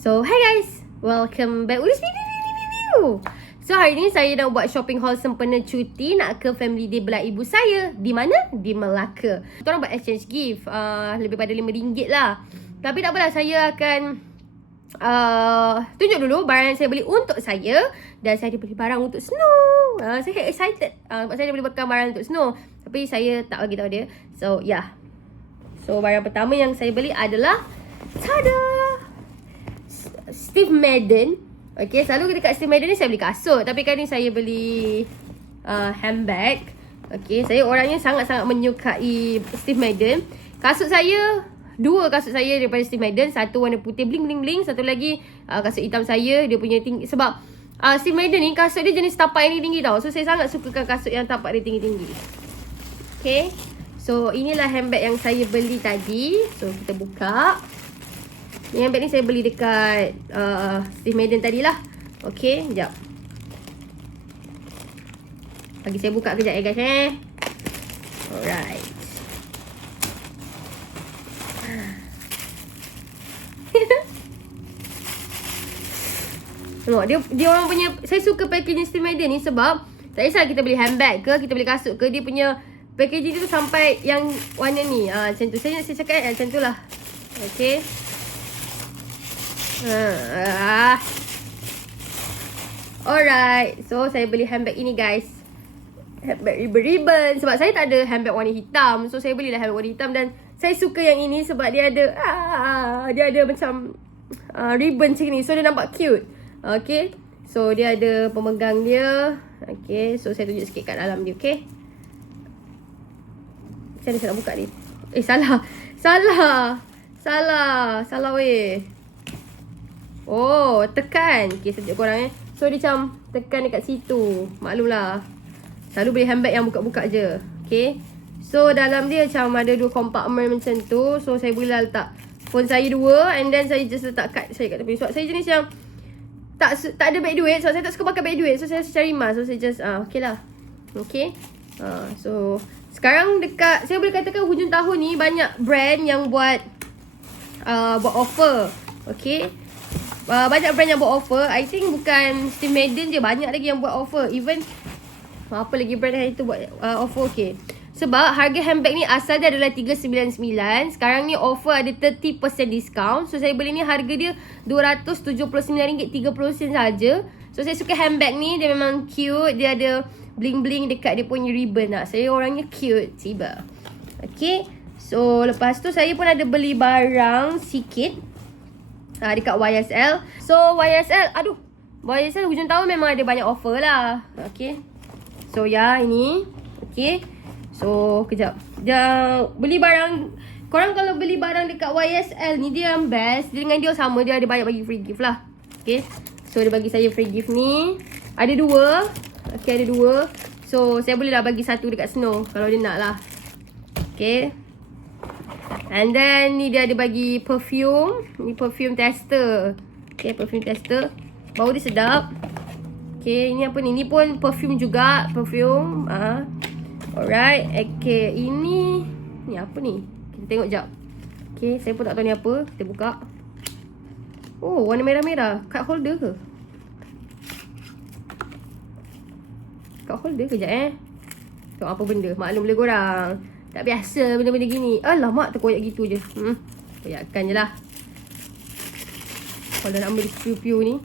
So, hi guys! Welcome back with this video. So, hari ni saya nak buat shopping haul sempena cuti nak ke family day belah ibu saya. Di mana? Di Melaka. Kita orang buat exchange gift. Lebih pada RM5 lah. Tapi tak apalah, saya akan tunjuk dulu barang yang saya beli untuk saya. Dan saya ada beli barang untuk Snow. Saya excited. Sebab saya dah beli barang untuk Snow. Tapi saya tak bagi tahu dia. So, yeah. So, barang pertama yang saya beli adalah tada! Steve Madden. Okay, selalu dekat Steve Madden ni saya beli kasut. Tapi kali ni saya beli handbag. Okay, saya orangnya sangat-sangat menyukai Steve Madden. Kasut saya, dua kasut saya daripada Steve Madden. Satu warna putih bling bling bling. Satu lagi kasut hitam saya. Dia punya tinggi. Sebab Steve Madden ni kasut dia jenis tapak yang tinggi tau. So saya sangat sukakan kasut yang tapak dia tinggi-tinggi. Okay, so inilah handbag yang saya beli tadi. So kita buka. Handbag ni saya beli dekat Steve Madden tadilah. Okay, sekejap. Bagi saya buka kejap guys Alright. Tengok, dia orang punya. Saya suka packaging Steve Madden ni sebab tak kisah kita beli handbag ke, kita beli kasut ke, dia punya packaging tu sampai yang warna ni. Macam tu. Saya cakap macam tu lah. Okay. Alright. So saya beli handbag ini guys. Handbag ribbon-ribbon. Sebab saya tak ada handbag warna hitam. So saya belilah handbag warna hitam. Dan saya suka yang ini sebab dia ada dia ada macam ribbon macam ni. So dia nampak cute. Okay. So dia ada pemegang dia. Okay. So saya tunjuk sikit kat dalam dia. Okay. Macam mana saya nak buka ni? Salah weh. Oh, tekan. Okay, saya tunjuk korang So, dia macam tekan dekat situ. Maklumlah. Selalu beli handbag yang buka-buka je. Okay. So, dalam dia macam ada dua compartment macam tu. So, saya boleh letak phone saya dua. And then, saya just letak kad saya kat tepi. Sebab saya jenis yang tak ada beg duit. Sebab saya tak suka pakai beg duit. So, saya cari mas. So, saya just, okay lah. Okay. So, sekarang dekat, saya boleh katakan hujung tahun ni, banyak brand yang buat offer. Okay. Banyak brand yang buat offer. I think bukan Steve Madden je, banyak lagi yang buat offer. Even apa lagi brand yang itu buat offer. Okay. Sebab harga handbag ni asal dia adalah RM399. Sekarang ni offer ada 30% discount. So saya beli ni harga dia RM279.30 saja. So saya suka handbag ni. Dia memang cute. Dia ada bling-bling dekat dia punya ribbon lah. Saya orangnya cute tiba. Okay. So lepas tu saya pun ada beli barang sikit dekat YSL. So YSL, YSL hujung tahun memang ada banyak offer lah. Okay. So ya, ini. Okay. So kejap. Dia beli barang. Korang kalau beli barang dekat YSL ni, dia yang best. Dengan dia sama, dia ada banyak bagi free gift lah. Okay. So dia bagi saya free gift ni. Ada dua. Okay, ada dua. So saya boleh lah bagi satu dekat Snow kalau dia nak lah. Okay. And then ni dia ada bagi perfume. Ni perfume tester. Okay, perfume tester. Bau dia sedap. Okay, ini apa ni? Ni pun perfume juga. Perfume. Alright. Okay, ini ni apa ni? Kita tengok jap. Okay, saya pun tak tahu ni apa. Kita buka. Oh, warna merah-merah. Card holder ke? Card holder kejap tengok apa benda. Maklum boleh korang. Tak biasa benda-benda gini. Alamak, terkoyak gitu je. Koyakkan je lah. Kalau nak ambil piu-piu ni.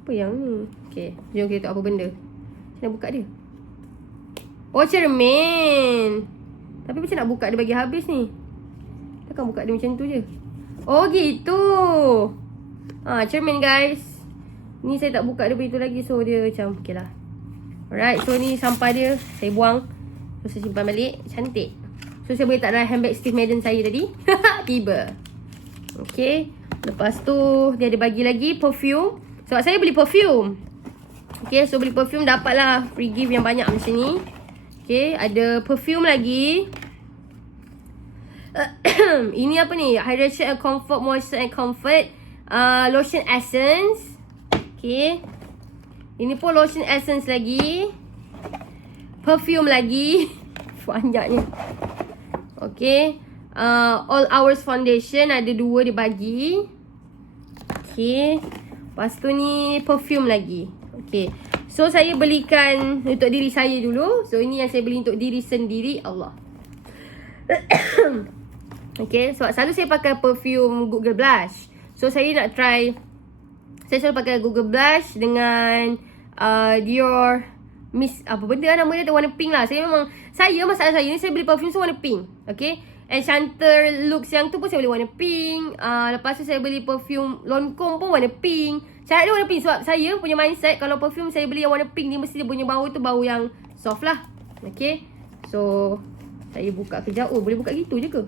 Apa yang ni? Okay, jom kita tengok apa benda. Saya nak buka dia. Oh, cermin. Tapi macam nak buka dia bagi habis ni? Takkan buka dia macam tu je. Oh, gitu. Cermin guys. Ni saya tak buka dia begitu lagi. So, dia macam, okay lah. Alright, so ni sampah dia. Saya buang. So saya simpan balik. Cantik. So saya boleh tak dalam handbag Steve Madden saya tadi. Tiba. Okay. Lepas tu dia ada bagi lagi perfume. Sebab saya beli perfume. Okay, so beli perfume dapatlah free gift yang banyak macam ni. Okay, ada perfume lagi. Ini apa ni? Hydration and Comfort, Moisture and Comfort, Lotion Essence. Okay. Ini pun lotion essence lagi. Perfume lagi. Banyaknya. Okay. All Hours Foundation ada dua dia bagi. Okay. Lepas tu ni perfume lagi. Okay. So saya belikan untuk diri saya dulu. So ini yang saya beli untuk diri sendiri. Allah. Okay. Sebab selalu saya pakai perfume Google Blush. So saya nak try. Saya selalu pakai Google Blush dengan Dior Miss apa benda nama dia tu, warna pink lah. Masalah saya ni saya beli perfume semua warna pink. Okay. Enchanter Lux yang tu pun saya beli warna pink. Lepas tu saya beli perfume Lancome pun warna pink. Cara dia warna pink sebab saya punya mindset kalau perfume saya beli yang warna pink ni mesti dia punya bau tu bau yang soft lah. Okay. So saya buka kejap. Oh boleh buka gitu je ke?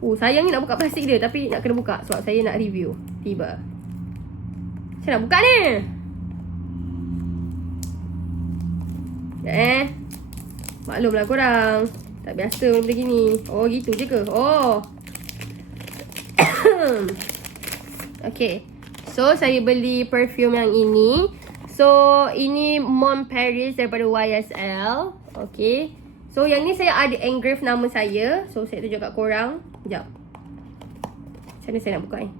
Oh sayangnya nak buka plastik dia tapi nak kena buka sebab saya nak review. Tiba saya nak buka ni. Maklumlah korang, tak biasa benda gini. Oh gitu je ke? Oh. Okay. So saya beli perfume yang ini. So ini Mon Paris daripada YSL. Okay. So yang ni saya ada engrave nama saya. So saya tunjuk kat korang. Sekejap. Macam mana saya nak buka ni?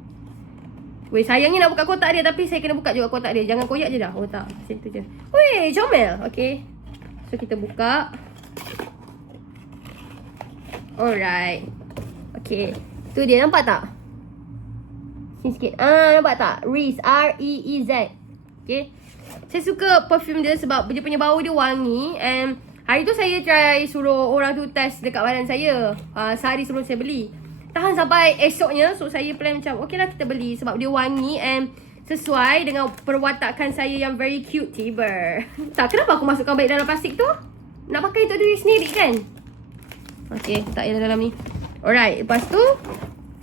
Weh sayangnya nak buka kotak dia tapi saya kena buka juga kotak dia. Jangan koyak je dah. Oh tak. Macam tu je. Weh comel. Okay. So kita buka. Alright. Okay. Tu dia, nampak tak? Sini sikit. Nampak tak? Reese. R-E-E-Z. Okay. Saya suka perfume dia sebab dia punya bau dia wangi. And hari tu saya try suruh orang tu test dekat badan saya. Sehari sebelum saya beli. Tahan sampai esoknya. So saya plan macam okay lah kita beli sebab dia wangi and sesuai dengan perwatakan saya yang very cute tiba. Tak, kenapa aku masukkan baik dalam plastik tu? Nak pakai untuk diri sendiri kan? Okay, tak payah dalam ni. Alright, lepas tu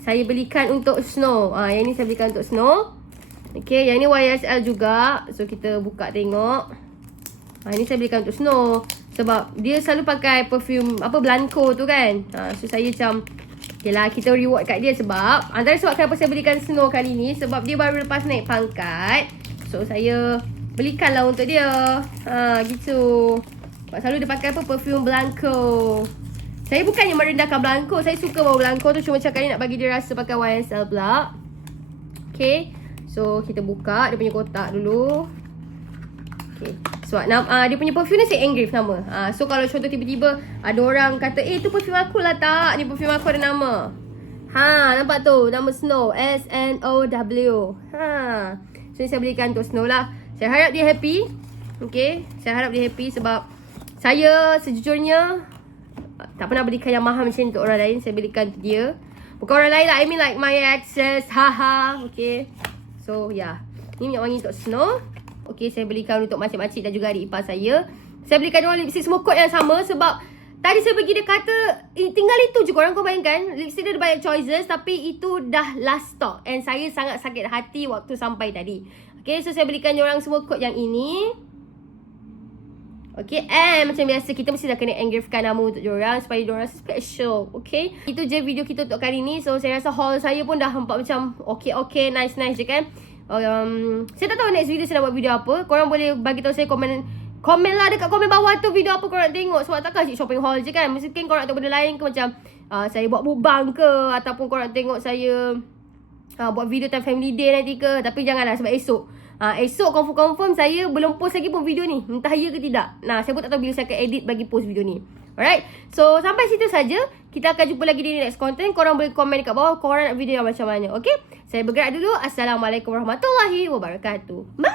saya belikan untuk Snow. Yang ni saya belikan untuk Snow. Okay, yang ni YSL juga. So kita buka tengok. Ini saya belikan untuk Snow sebab dia selalu pakai perfume Blanco tu kan. So saya macam okay lah, kita reward kat dia sebab antara sebab kenapa saya belikan Snow kali ni sebab dia baru lepas naik pangkat. So saya belikan lah untuk dia. Gitu. Sebab selalu dia pakai perfume Blanco. Saya bukannya merendahkan Blanco. Saya suka bau Blanco tu. Cuma macam kali nak bagi dia rasa pakai YSL pula. Okay. So kita buka dia punya kotak dulu. Okay. Sebab dia punya perfume ni saya engrave nama. So kalau contoh tiba-tiba ada orang kata tu perfume aku lah, tak. Ni perfume aku ada nama. Nampak tu nama Snow. S-N-O-W. So saya belikan untuk Snow lah. Saya harap dia happy. Okay. Saya harap dia happy sebab saya sejujurnya tak pernah belikan yang mahal macam ni untuk orang lain. Saya belikan untuk dia. Bukan orang lain lah, I mean like my exes. Okay. So yeah. Ni minyak wangi untuk Snow. Okay, saya belikan untuk makcik-makcik dan juga adik ipar saya. Saya belikan orang lipstick semua kod yang sama sebab tadi saya pergi dia kata tinggal itu je. Korang kau bayangkan lipstick dia ada banyak choices tapi itu dah last stock. And saya sangat sakit hati waktu sampai tadi. Okay, so saya belikan orang semua kod yang ini. Okay, and macam biasa kita mesti dah kena engravekan nama untuk diorang supaya diorang rasa special. Okay, itu je video kita untuk kali ni. So saya rasa haul saya pun dah nampak macam okay, nice je kan. Saya tak tahu next video saya nak buat video apa. Korang boleh bagi tahu saya komen lah dekat komen bawah tu video apa korang tengok. Sebab takkan asyik shopping haul je kan. Mungkin korang tahu benda lain ke macam saya buat mukbang ke, ataupun korang tengok saya buat video time family day nanti ke. Tapi janganlah sebab esok esok confirm saya belum post lagi pun video ni. Entah ya ke tidak. Saya pun tak tahu bila saya akan edit bagi post video ni. Alright. So sampai situ saja. Kita akan jumpa lagi di next content. Korang boleh komen dekat bawah korang nak video yang macam mana. Okay. Saya bergerak dulu. Assalamualaikum warahmatullahi wabarakatuh. Bye.